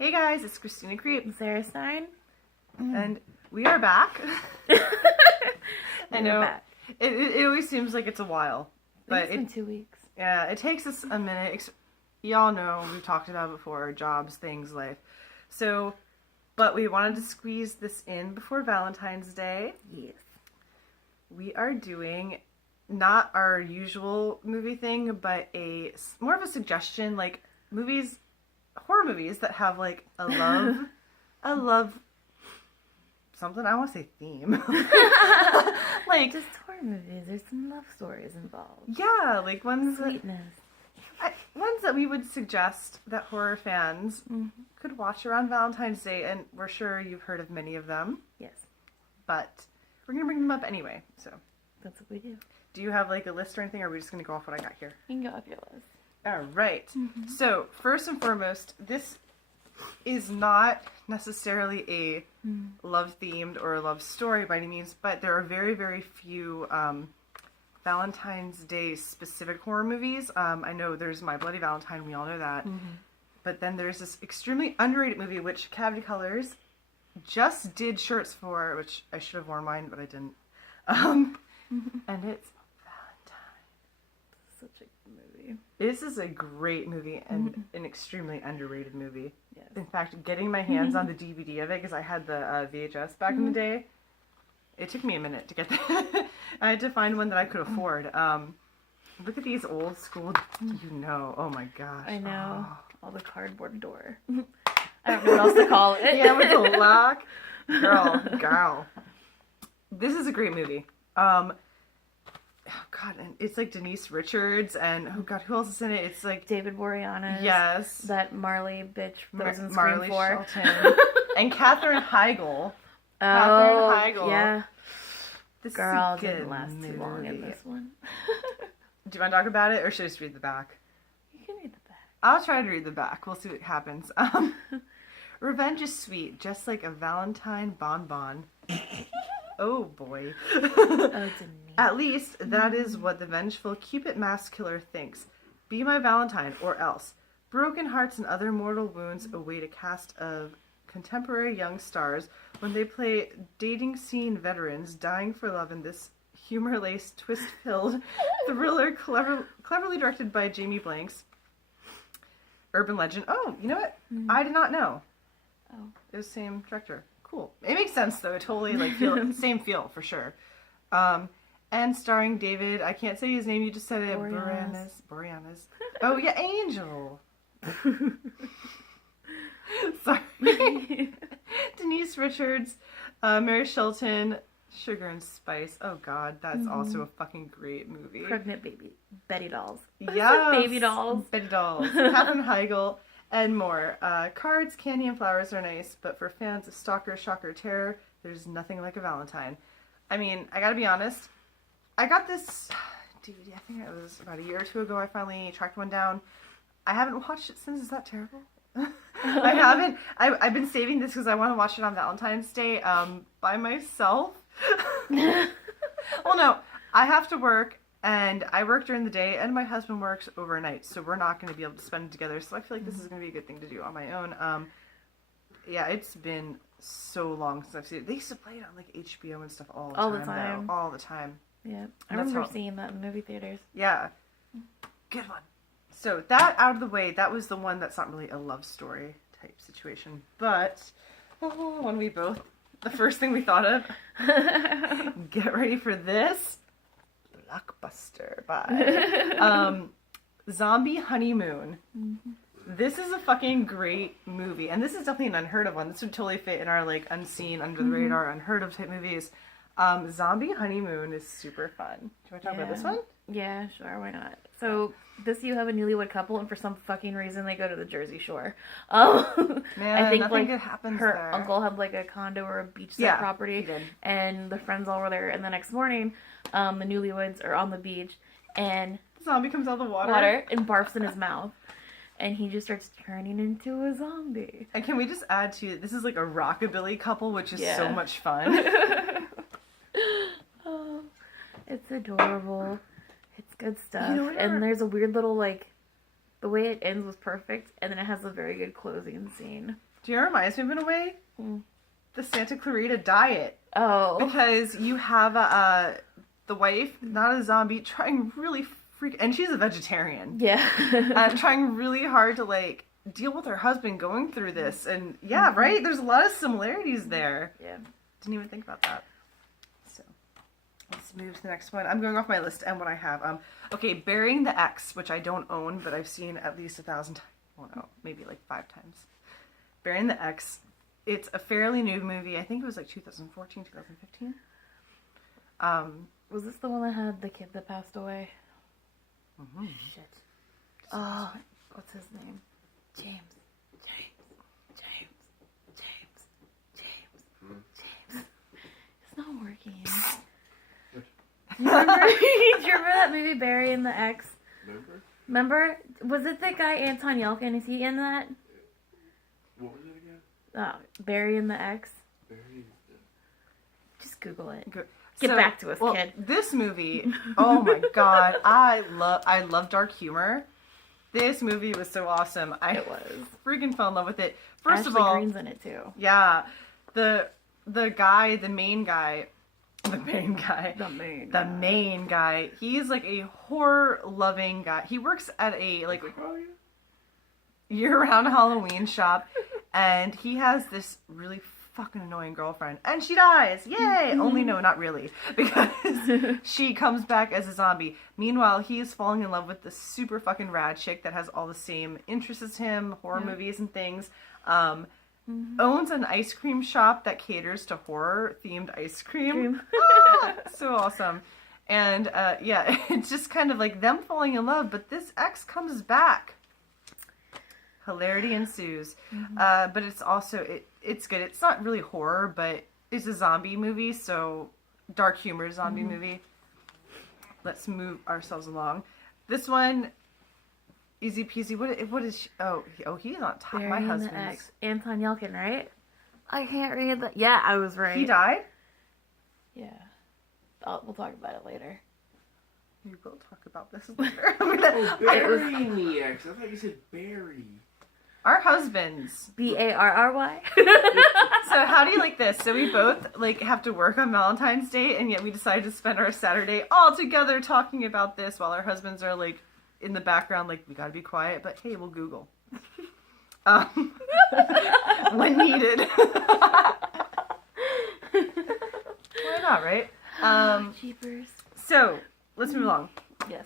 Hey guys, it's Christina Kreep Stein. and we are back. I know back. it always seems like it's a while, but It's been 2 weeks. Yeah, it takes us a minute. Y'all know we've talked about it before, jobs, things, life. So, but we wanted to squeeze this in before Valentine's Day. Yes. We are doing not our usual movie thing, but more of a suggestion, like horror movies that have like a love something, I want to say theme. Like just horror movies. There's some love stories involved. Yeah, like ones Sweetness. that we would suggest that horror fans could watch around Valentine's Day, and we're sure you've heard of many of them. Yes. But we're gonna bring them up anyway. So that's what we do. Do you have like a list or anything, or are we just gonna go off what I got here? You can go off your list. All right. So first and foremost, this is not necessarily a love-themed or a love story by any means, but there are very, very few Valentine's Day specific horror movies. I know there's My Bloody Valentine, we all know that. But then there's this extremely underrated movie, which Cavity Colors just did shirts for, which I should have worn mine, but I didn't. And it's Such a good movie. This is a great movie and an extremely underrated movie. Yes. In fact, getting my hands on the DVD of it, because I had the VHS back in the day, it took me a minute to get that. I had to find one that I could afford. Look at these old school, oh my gosh. I know. Oh. All the cardboard door. I don't know what else to call it. Yeah, with the lock. Girl. This is a great movie. Oh God, and it's like Denise Richards and oh God, who else is in it? It's like David Boreanaz. Yes. That Marley bitch that was in Scream Marley 4. Shelton. And Katherine Heigl. Oh, Katherine Heigl. yeah. This Girl is a good didn't last too long in movie. this one. Do you want to talk about it, or should I just read the back? You can read the back. I'll try to read the back. We'll see what happens. Revenge is sweet, just like a Valentine bonbon. Oh boy. Oh, Denise. At least that is what the vengeful Cupid mask killer thinks. Be my Valentine, or else. Broken hearts and other mortal wounds await a cast of contemporary young stars when they play dating scene veterans dying for love in this humor-laced, twist-filled thriller cleverly directed by Jamie Blanks. Urban legend. Oh, you know what? I did not know. Oh. It was the same director. Cool. It makes sense though. It totally same feel for sure. And starring David, I can't say his name, you just said it. Boreanaz. Oh yeah, Angel. Sorry. Denise Richards, Mary Shelton, Sugar and Spice. Oh God, that's also a fucking great movie. Pregnant baby. Betty dolls. Yeah. Baby dolls. Betty dolls. Katherine Heigl. And more. Cards, candy, and flowers are nice, but for fans of stalker, shocker, terror, there's nothing like a Valentine. I mean, I gotta be honest, I got this DVD, I think it was about a year or two ago, I finally tracked one down. I haven't watched it since. Is that terrible? I haven't. I've been saving this because I want to watch it on Valentine's Day by myself. Well, no, I have to work. And I work during the day, and my husband works overnight, so we're not going to be able to spend it together. So I feel like this is going to be a good thing to do on my own. Yeah, it's been so long since I've seen it. They used to play it on like HBO and stuff all the time. All the time. Yeah, I remember seeing that in movie theaters. Yeah, good one. So that out of the way, that was the one that's not really a love story type situation, but when the first thing we thought of, get ready for this. Blockbuster by Zombie Honeymoon. This is a fucking great movie, and this is definitely an unheard of one. This would totally fit in our like unseen, under the radar, unheard of type movies. Zombie Honeymoon is super fun. Do you want to talk about this one? Yeah, sure, why not? So this you have a newlywed couple, and for some fucking reason they go to the Jersey Shore. Man, I think nothing like good happens her there. uncle had like a condo or a beachside property, he did. and the friends all were there. And the next morning, the newlyweds are on the beach, and the zombie comes out of the water and barfs in his mouth, and he just starts turning into a zombie. And can we just add to this is like a rockabilly couple, which is so much fun. Oh, it's adorable. It's good stuff. You know what, and there's a weird little like The way it ends was perfect, and then it has a very good closing scene. Do you know what reminds me of in a way? The Santa Clarita Diet. Oh. Because you have the wife, not a zombie, trying really and she's a vegetarian. Yeah. Trying really hard to, like, deal with her husband going through this. And, yeah, right? There's a lot of similarities there. Yeah. Didn't even think about that. So, let's move to the next one. I'm going off my list and what I have. Okay, Burying the Ex, which I don't own, but I've seen at least 1,000 times. Well, no, maybe like 5 times. Burying the Ex. It's a fairly new movie. I think it was like 2014, 2015. Was this the one that had the kid that passed away? Mm-hmm. Shit. Oh, what's his name? James. It's not working. Do you remember that movie, Burying the Ex? Remember? Was it the guy Anton Yelkin? Is he in that? What was it again? Burying the Ex. Just Google it. Good. Get back to us, kid. This movie, oh my god, I love dark humor. This movie was so awesome. It was. Freaking fell in love with it. First Ashley of all, Greene's in it too. Yeah, the main guy. He's like a horror loving guy. He works at a like year-round Halloween shop, and he has this really fucking annoying girlfriend, and she dies. Yay! Only no, not really, because she comes back as a zombie. Meanwhile, he is falling in love with this super fucking rad chick that has all the same interests as him, horror movies and things. Owns an ice cream shop that caters to horror themed ice cream. So awesome. And yeah, it's just kind of like them falling in love, but this ex comes back. Hilarity ensues. But it's also it's good. It's not really horror, but it's a zombie movie, so dark humor zombie movie. Let's move ourselves along. This one, easy peasy. What is she? Oh, he's on top. My husband's. Anton Yelkin, right? I can't read that. Yeah, I was right. He died? Yeah. We'll talk about it later. We will talk about this later. Burying the Ex. I thought you said Barry. Our husbands. Barry. So how do you like this? So we both like have to work on Valentine's Day, and yet we decided to spend our Saturday all together talking about this while our husbands are like in the background, like, we gotta be quiet, but hey, we'll Google. When needed. Why not, right? Jeepers. So, let's move along. Yes.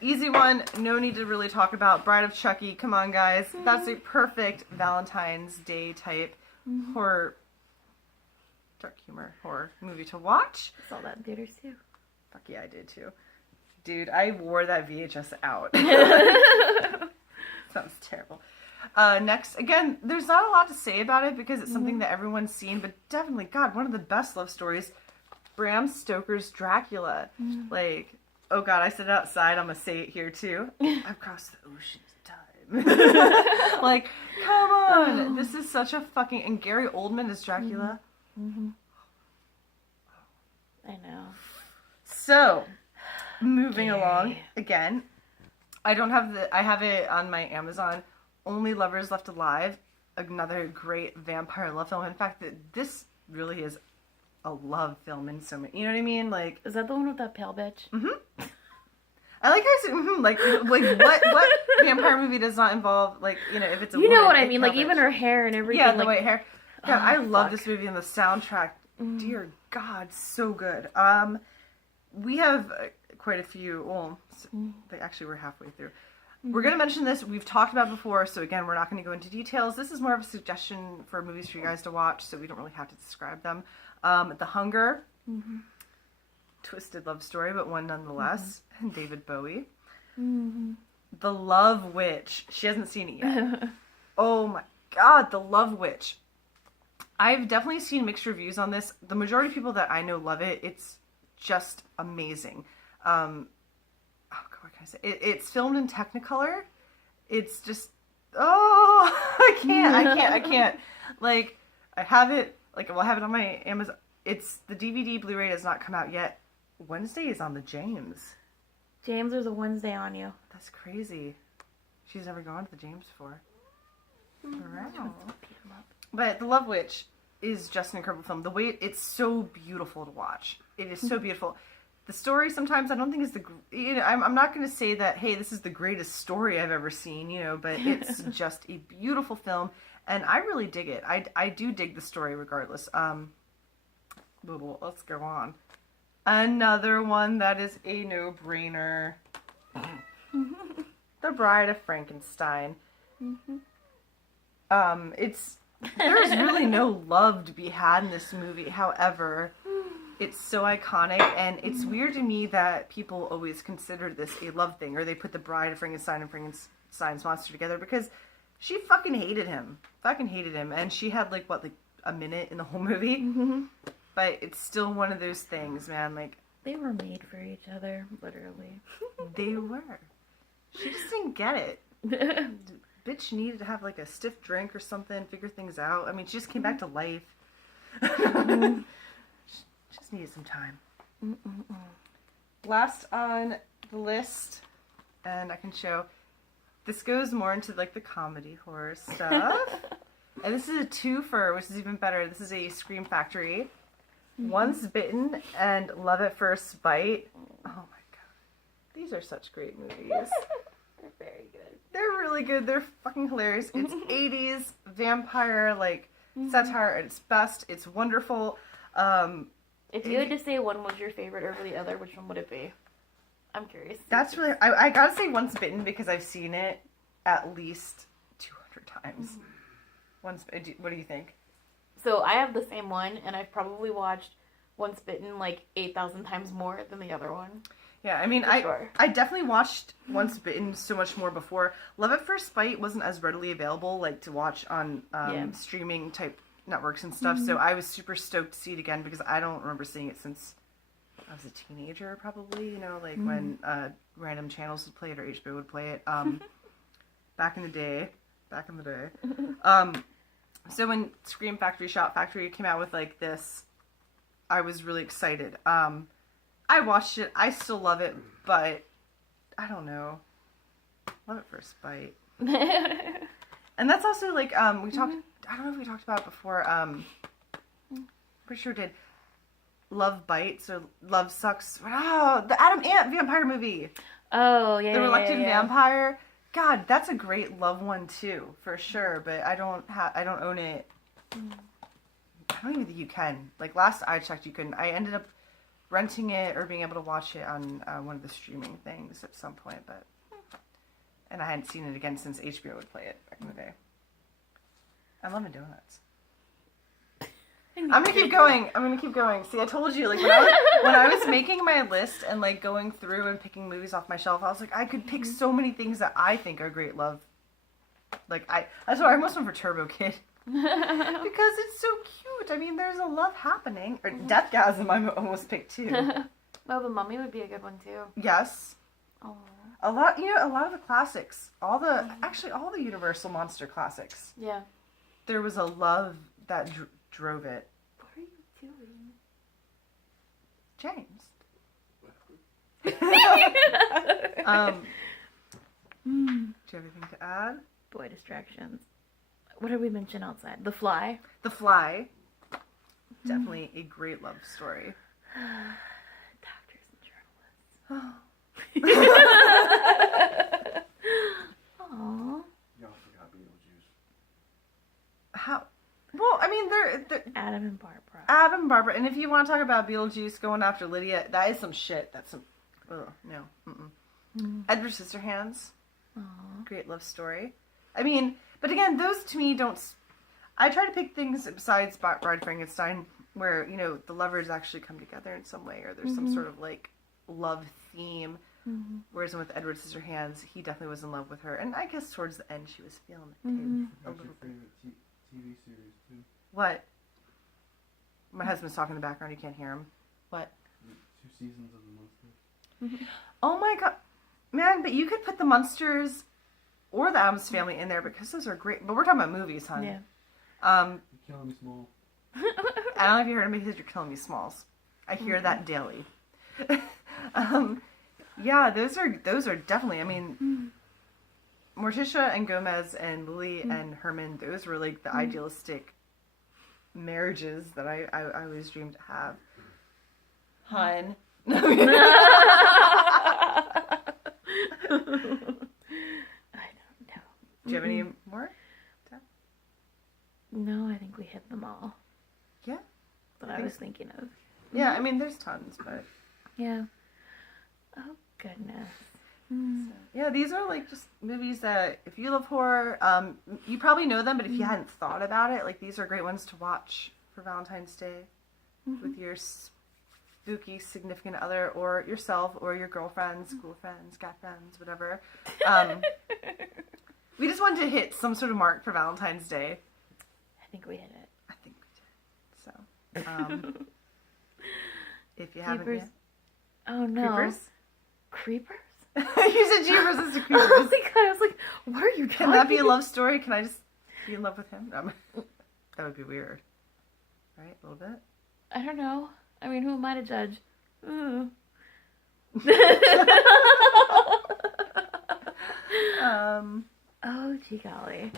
Easy one, no need to really talk about. Bride of Chucky, come on guys. That's a perfect Valentine's Day type horror, dark humor horror movie to watch. Saw that in theaters too. Fuck yeah, I did too. Dude, I wore that VHS out. Sounds terrible. Next, again, there's not a lot to say about it because it's something that everyone's seen, but definitely, God, one of the best love stories. Bram Stoker's Dracula. Like, oh God, I said it outside, I'm gonna say it here too. I've crossed the ocean's time. Like, come on! This is such a fucking... And Gary Oldman is Dracula. I know. So, moving along, again, I have it on my Amazon, Only Lovers Left Alive, another great vampire love film. In fact, this really is a love film in so many, you know what I mean? Like, is that the one with that pale bitch? I like how I said, like what vampire movie does not involve, like, you know, if it's a woman, know what I mean, like, even her hair and everything. Yeah, the like, white hair. God, I love this movie and the soundtrack. Dear God, so good. We have quite a few, well, actually we're halfway through. We're going to mention this, we've talked about before, so again, we're not going to go into details. This is more of a suggestion for movies for you guys to watch, so we don't really have to describe them. The Hunger, twisted love story, but one nonetheless, and David Bowie. The Love Witch, she hasn't seen it yet. Oh my God, The Love Witch. I've definitely seen mixed reviews on this. The majority of people that I know love it. It's just amazing. Oh God, what can I say? It's filmed in Technicolor. It's just, I can't. Like, I have it, like, well, I have it on my Amazon. It's, the DVD Blu-ray does not come out yet. Wednesday is on the James. James, there's a Wednesday on you. That's crazy. She's never gone to the James before. Wow. But The Love Witch is just an incredible film. The way it's so beautiful to watch. It is so beautiful. The story sometimes I don't think is I'm not going to say that, hey, this is the greatest story I've ever seen, but it's just a beautiful film, and I really dig it. I do dig the story regardless. Let's go on. Another one that is a no-brainer. The Bride of Frankenstein. There's really no love to be had in this movie. However, it's so iconic, and it's weird to me that people always consider this a love thing, or they put the Bride of Frankenstein and Frankenstein's monster together, because she fucking hated him. And she had, a minute in the whole movie. But it's still one of those things, man. They were made for each other, literally. They were. She just didn't get it. Bitch needed to have, a stiff drink or something, figure things out. I mean, she just came back to life. She just needed some time. Last on the list, and I can show, this goes more into, the comedy horror stuff. And this is a twofer, which is even better. This is a Scream Factory. Once Bitten and Love at First Bite. Oh my god. These are such great movies. They're very good. They're really good. They're fucking hilarious. It's 80s vampire, satire at its best. It's wonderful. If you had to say one was your favorite over the other, which one would it be? I'm curious. That's really... I gotta say Once Bitten because I've seen it at least 200 times. What do you think? So I have the same one, and I've probably watched Once Bitten 8,000 times more than the other one. Yeah, I mean, I definitely watched Once Bitten so much more before. Love at First Bite wasn't as readily available, to watch on streaming type networks and stuff, so I was super stoked to see it again because I don't remember seeing it since I was a teenager, probably, when random channels would play it or HBO would play it. Back in the day. So when Scream Factory Shout Factory came out with this, I was really excited. I watched it. I still love it, but I don't know. Love at First Bite. And that's also we talked. I don't know if we talked about it before. Pretty sure we did. Love Bites or Love Sucks. Oh, the Adam Ant vampire movie. Oh yeah. The Reluctant Vampire. God, that's a great love one too, for sure. But I don't own it. I don't even think you can. Last I checked, you couldn't. I ended up renting it or being able to watch it on one of the streaming things at some point, and I hadn't seen it again since HBO would play it back in the day. I love donuts. I'm gonna keep going. See, I told you, when I was making my list and going through and picking movies off my shelf, I was I could pick so many things that I think are great love. That's why I almost went for Turbo Kid. Because it's so cute. I mean, there's a love happening. Or Deathgasm I almost picked too. Well, The Mummy would be a good one too. Yes. Oh. A lot of the classics. All the Universal monster classics. Yeah. There was a love that drove it. What are you doing? James. Well, Do you have anything to add? Boy, distractions. What did we mention outside? The Fly. The Fly. Definitely a great love story. Doctors and journalists. Aww. y'all forgot Beetlejuice. How? Well, I mean, they're Adam and Barbara. Adam, Barbara, and if you want to talk about Beetlejuice going after Lydia, that is some shit. That's some. Ugh, no. Edward Scissorhands. Aww. Great love story. I mean, but again, those to me don't. I try to pick things besides Bride of Frankenstein where the lovers actually come together in some way, or there's some sort of love theme. Whereas with Edward Scissorhands, he definitely was in love with her, and I guess towards the end she was feeling it too. What's your favorite TV series too? What? My husband's talking in the background. You can't hear him. What? 2 seasons of The Monsters. Oh my god, man! But you could put the Munsters or the Addams Family in there because those are great. But we're talking about movies, hon. Yeah. You're killing me, Small. I don't know if you heard me because you're killing me, Smalls. I hear that daily. Yeah, those are definitely. I mean, Morticia and Gomez and Lily and Herman, those were like the idealistic marriages that I always dreamed to have. Hun. I don't know. Do you have any more? No, I think we hit them all. Yeah. That I was thinking of. Yeah, I mean, there's tons, but... Yeah. Oh, goodness. So, yeah, these are like just movies that if you love horror, you probably know them, but if you hadn't thought about it, like these are great ones to watch for Valentine's Day with your spooky significant other or yourself or your girlfriends, school friends, guy friends, whatever. We just wanted to hit some sort of mark for Valentine's Day. I think we hit it. I think we did. So, if you haven't Creepers. yet. Oh, no. Creepers? Creepers? You said Jeepers as a Oh Creepers. my god, I was like, what are you talking Can that be a love story? Can I just be in love with him? That would be weird. Right? A little bit? I don't know. I mean, who am I to judge? Ooh. Oh, gee golly.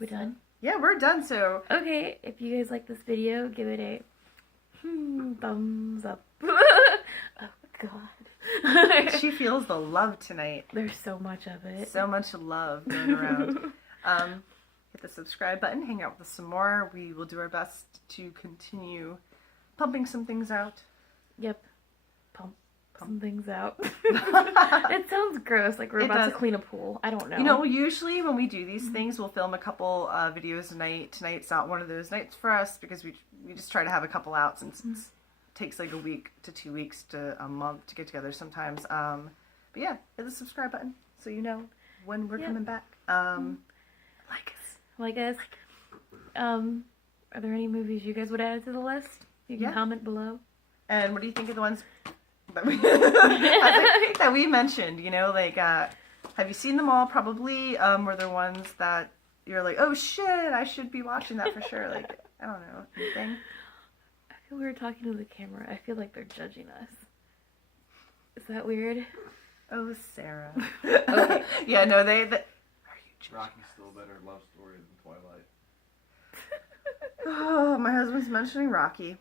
We done? Yeah, we're done. So, Okay, if you guys like this video, give it a thumbs up. Oh, God. she feels the love tonight. There's so much of it. So much love going around. Hit the subscribe button. Hang out with us some more. We will do our best to continue pumping some things out. Yep. Pump some things out. It sounds gross, like we're about to clean a pool. I don't know. You know, usually when we do these things, we'll film a couple videos a night. Tonight's not one of those nights for us because we just try to have a couple out since it takes like a week to 2 weeks to a month to get together sometimes. But yeah, hit the subscribe button so you know when we're coming back. Like us. Are there any movies you guys would add to the list? You can comment below. And what do you think of the ones that we that we mentioned? You know, like have you seen them all? Probably. Were there ones that you're like, oh shit, I should be watching that for sure? Like, I don't know, anything. I feel weird talking to the camera. I feel like they're judging us. Is that weird? Oh, Sarah. Okay. Yeah, no, are you Rocky's still a better love story than Twilight. Oh, my husband's mentioning Rocky.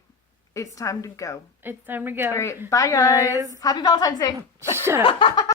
It's time to go. It's time to go. All right, bye guys. Happy Valentine's Day. Shut up.